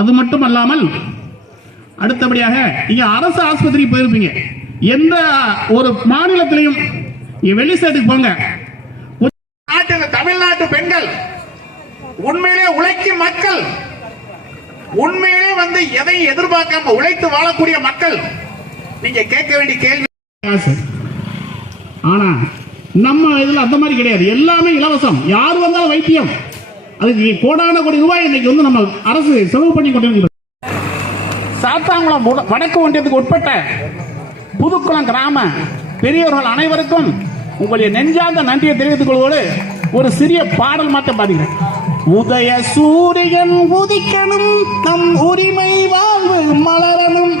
அது மட்டும் அல்லாமல் அடுத்தபடியாக நீங்க அரசு ஆஸ்பத்திரி போயிருப்பீங்க. எந்த ஒரு மாநிலத்திலையும் நீங்க வெளி ஸ்டேட்டுக்கு போங்க. நாட்டு தமிழ்நாட்டு பெண்கள் உண்மையிலே உழைக்கும் மக்கள் உண்மையிலே வந்து எதை எதிர்பார்க்காம உழைத்து வாழக்கூடிய மக்கள் நீங்க கேட்க வேண்டிய கேள்வி. ஆனா நம்ம இதுல அந்த மாதிரி கிடையாது. எல்லாமே இலவசம். யார் வந்தாலும் வைத்தியம். அதுக்கு கோடான கோடி ரூபாய் இன்னைக்கு வந்து நம்ம அரசு செலவு பண்ணி கொண்டிருக்கிறது. சாத்தாங்குளம் வடக்கு ஒன்றியத்துக்கு உட்பட்ட புதுக்குளம் கிராம பெரியவர்கள் அனைவருக்கும் உங்களுடைய நெஞ்சார்ந்த நன்றியை தெரிவித்துக் கொள்வோடு ஒரு சிறிய பாடல் மட்டும் பாருங்க உதய சூரியன் உதிக்கணும் நம் உரிமை வாழ்வு மலரணும்.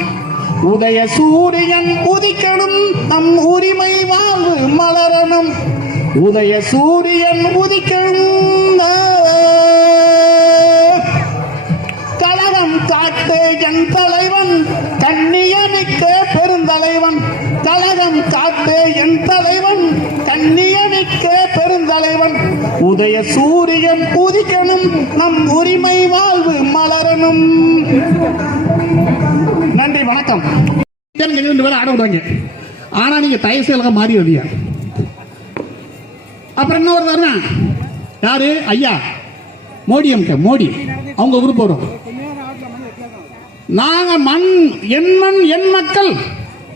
உதய சூரியன் உதிக்கணும் நம் உரிமை வாழ்வு மலரணும். உதய சூரியன் உதிக்கணும் கண்ணியமிக்க பெருந்தலைவன் கழகம் காத்தே என் தலைவன். கண்ணியமிக்க பெருந்தலைவன் உதய சூரியன் உதிக்கணும் நம் உரிமை வாழ்வு மலரணும். நன்றி வணக்கம். எனக்கு ரெண்டு பேரும் ஆட விடுவாங்க. ஆனா நீங்க தயவு செயலாக மாறி வதியா அப்புறம் என்ன வருவாருன்னா யாரு? ஐயா. மோடி அம்க மோடி. அவங்க உருப்பு நாங்கள் நாங்க மண் என் மண் என் மக்கள்.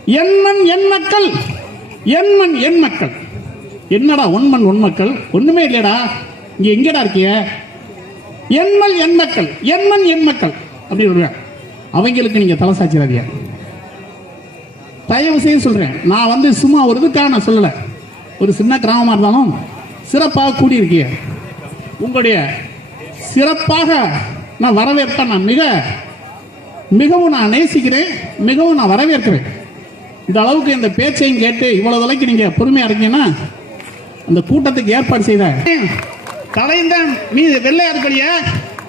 என் மண் என் மக்கள். என் மண் என் மக்கள். என்னடா ஒன் மண் ஒன் மக்கள்? ஒண்ணுமே இல்லையடா இங்க எங்கடா இருக்கிய? என் மண் என் மக்கள். என் மண் என் மக்கள். அப்படி வருவேன் அவங்களுக்கு நீங்க தலை சாச்சிடாதீங்க தயவு செய்ய சொல்றேன். நான் வந்து சும்மா ஒரு இதுக்காக நான் சொல்லல. ஒரு சின்ன கிராமமா இருந்தாலும் சிறப்பாக கூடியிருக்கிய. உங்களுடைய சிறப்பாக நான் வரவேற்பேன் நான் மிக மிகவும் நான் நேசிக்கிறேன் மிகவும் நான் வரவேற்கிறேன். இந்த அளவுக்கு இந்த பேச்சையும் கேட்டு இவ்வளவு தொலைக்கு நீங்க பொறுமையா இருக்கீங்கன்னா அந்த கூட்டத்துக்கு ஏற்பாடு செய்த கலைந்த மீ வெள்ளையா இருக்கலைய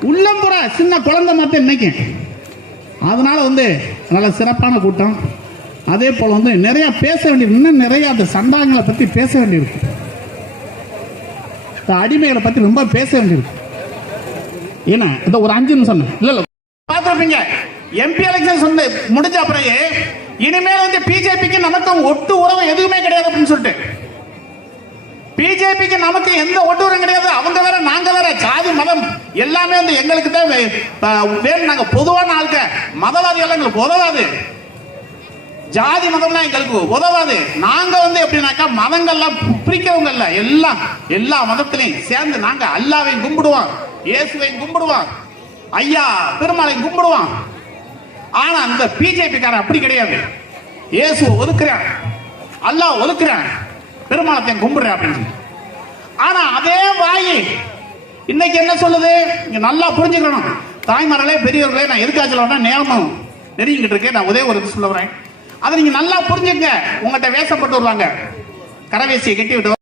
உள்ளம்புற சின்ன குழந்தை மட்டும் இன்னைக்கு. அதனால வந்து நல்ல சிறப்பான கூட்டம். அதே போல வந்து நிறைய பேச வேண்டியது இன்னும் நிறைய அந்த சண்டாங்களை பத்தி பேச வேண்டியிருக்கு. இந்த அடிமைகளை பத்தி ரொம்ப பேச வேண்டியிருக்கு. ஏன்னா இந்த ஒரு அஞ்சு நிமிஷம் இல்ல இல்ல. பார்த்துருப்பீங்க. எம்பி எலெக்ஷன் சொன்ன முடிஞ்ச பிறகு இனிமேல் வந்து பிஜேபிக்கு நமக்கும் ஒட்டு உறவு எதுவுமே கிடையாது அப்படின்னு சொல்லிட்டு. பிஜேபிக்கு நமக்கு எந்த ஒட்டுவரும் கிடையாது. அவங்க வேற நாங்க வேற ஜாதி மதம் எல்லாமே வந்து எங்களுக்கு தான் வே- வேணும். நாங்க பொதுவான ஆளுக்க மதவாதி எல்லாம் எங்களுக்கு உதவாது. ஜாதி மதம்லாம் எங்களுக்கு உதவாது. நாங்க வந்து எப்படின்னாக்கா மதங்கள்லாம் பிரிக்கிறவங்க இல்ல. எல்லாம் எல்லா மதத்திலையும் சேர்ந்து நாங்க அல்லாவையும் கும்பிடுவோம். இயேசுவையும் கும்பிடுவோம். ஐயா பெருமாளையும் கும்பிடுவோம். ஆனா அந்த பிஜேபி காரன் அப்படி கிடையாது. இயேசு ஒதுக்குறான். அல்லாஹ் ஒதுக்குறான். பெருமாளத்தையும் கும்பிடுறேன் அப்படின்னு சொல்லி. ஆனா அதே வாய் இன்னைக்கு என்ன சொல்லுது? இங்க நல்லா புரிஞ்சுக்கணும். தாய்மார்களே பெரியவர்களே நான் எதுக்காக சொல்ல நேரமும் நெருங்கிட்டு இருக்கேன் நான் ஒரே ஒரு சொல்ல வரேன். அதை நீங்க நல்லா புரிஞ்சுங்க உங்கள்கிட்ட வேஷப்பட்டு வருவாங்க. கரவேசியை கட்டி விட்டு